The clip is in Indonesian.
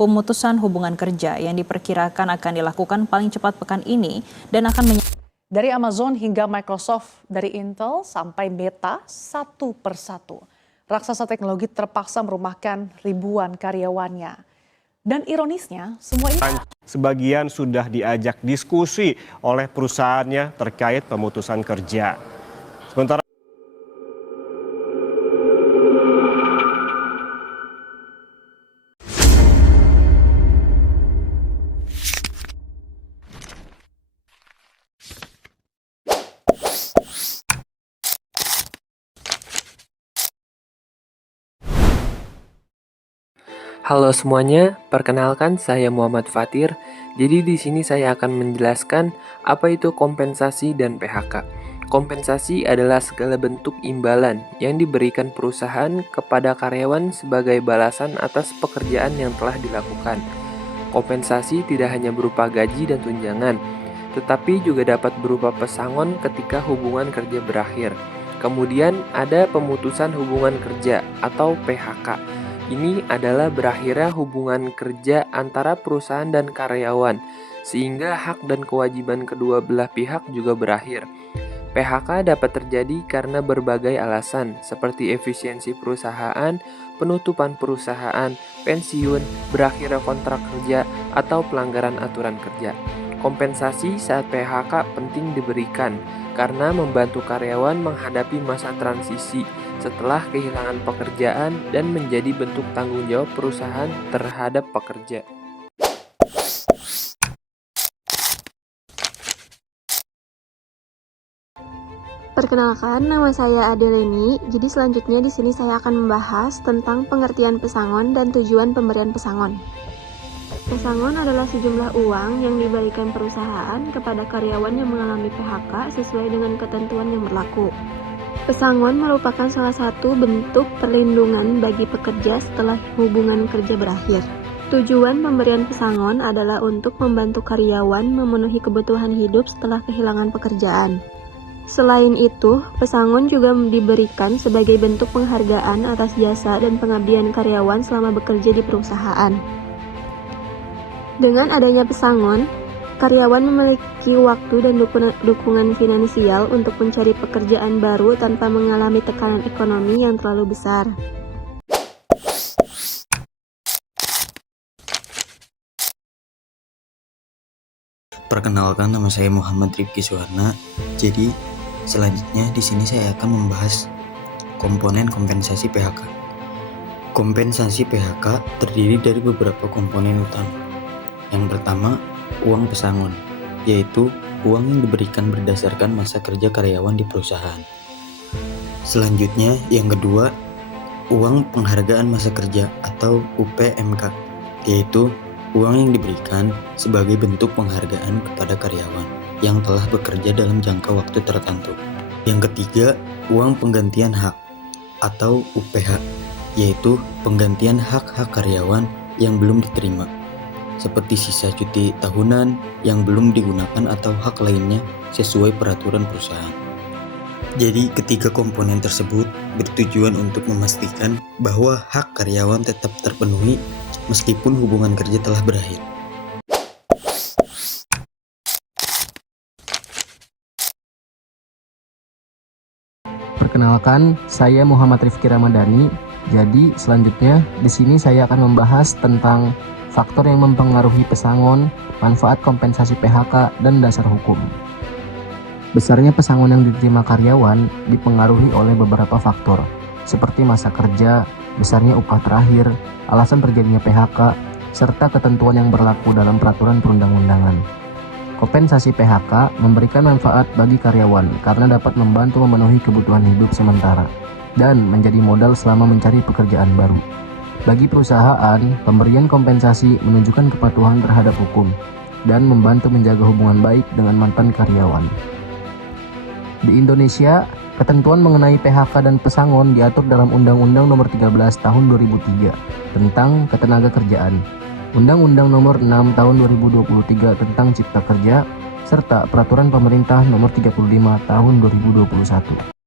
pemutusan hubungan kerja yang diperkirakan akan dilakukan paling cepat pekan ini dan akan dari Amazon hingga Microsoft, dari Intel sampai Meta, satu persatu raksasa teknologi terpaksa merumahkan ribuan karyawannya. Dan ironisnya, semua ini sebagian sudah diajak diskusi oleh perusahaannya terkait pemutusan kerja. Sementara Halo semuanya, perkenalkan saya Muhammad Fatir. Jadi di sini saya akan menjelaskan apa itu kompensasi dan PHK. Kompensasi adalah segala bentuk imbalan yang diberikan perusahaan kepada karyawan sebagai balasan atas pekerjaan yang telah dilakukan. Kompensasi tidak hanya berupa gaji dan tunjangan, tetapi juga dapat berupa pesangon ketika hubungan kerja berakhir. Kemudian ada pemutusan hubungan kerja atau PHK. Ini adalah berakhirnya hubungan kerja antara perusahaan dan karyawan, sehingga hak dan kewajiban kedua belah pihak juga berakhir. PHK dapat terjadi karena berbagai alasan, seperti efisiensi perusahaan, penutupan perusahaan, pensiun, berakhirnya kontrak kerja, atau pelanggaran aturan kerja. Kompensasi saat PHK penting diberikan karena membantu karyawan menghadapi masa transisi setelah kehilangan pekerjaan dan menjadi bentuk tanggung jawab perusahaan terhadap pekerja. Perkenalkan, nama saya Adeleni. Jadi selanjutnya di sini saya akan membahas tentang pengertian pesangon dan tujuan pemberian pesangon. Pesangon adalah sejumlah uang yang diberikan perusahaan kepada karyawan yang mengalami PHK sesuai dengan ketentuan yang berlaku. Pesangon merupakan salah satu bentuk perlindungan bagi pekerja setelah hubungan kerja berakhir. Tujuan pemberian pesangon adalah untuk membantu karyawan memenuhi kebutuhan hidup setelah kehilangan pekerjaan. Selain itu, pesangon juga diberikan sebagai bentuk penghargaan atas jasa dan pengabdian karyawan selama bekerja di perusahaan. Dengan adanya pesangon, karyawan memiliki waktu dan dukungan finansial untuk mencari pekerjaan baru tanpa mengalami tekanan ekonomi yang terlalu besar. Perkenalkan, nama saya Muhammad Rifki Suharna. Jadi, selanjutnya di sini saya akan membahas komponen kompensasi PHK. Kompensasi PHK terdiri dari beberapa komponen utama. Yang pertama, uang pesangon, yaitu uang yang diberikan berdasarkan masa kerja karyawan di perusahaan. Selanjutnya, yang kedua, uang penghargaan masa kerja atau UPMK, yaitu uang yang diberikan sebagai bentuk penghargaan kepada karyawan yang telah bekerja dalam jangka waktu tertentu. Yang ketiga, uang penggantian hak atau UPH, yaitu penggantian hak-hak karyawan yang belum diterima, seperti sisa cuti tahunan yang belum digunakan atau hak lainnya sesuai peraturan perusahaan. Jadi ketiga komponen tersebut bertujuan untuk memastikan bahwa hak karyawan tetap terpenuhi meskipun hubungan kerja telah berakhir. Perkenalkan, saya Muhammad Rifki Ramadhani. Jadi selanjutnya di sini saya akan membahas tentang faktor yang mempengaruhi pesangon, manfaat kompensasi PHK, dan dasar hukum. Besarnya pesangon yang diterima karyawan dipengaruhi oleh beberapa faktor, seperti masa kerja, besarnya upah terakhir, alasan terjadinya PHK, serta ketentuan yang berlaku dalam peraturan perundang-undangan. Kompensasi PHK memberikan manfaat bagi karyawan karena dapat membantu memenuhi kebutuhan hidup sementara dan menjadi modal selama mencari pekerjaan baru. Bagi perusahaan, pemberian kompensasi menunjukkan kepatuhan terhadap hukum dan membantu menjaga hubungan baik dengan mantan karyawan. Di Indonesia, ketentuan mengenai PHK dan pesangon diatur dalam Undang-Undang Nomor 13 Tahun 2003 tentang Ketenagakerjaan, Undang-Undang Nomor 6 Tahun 2023 tentang Cipta Kerja, serta Peraturan Pemerintah Nomor 35 Tahun 2021.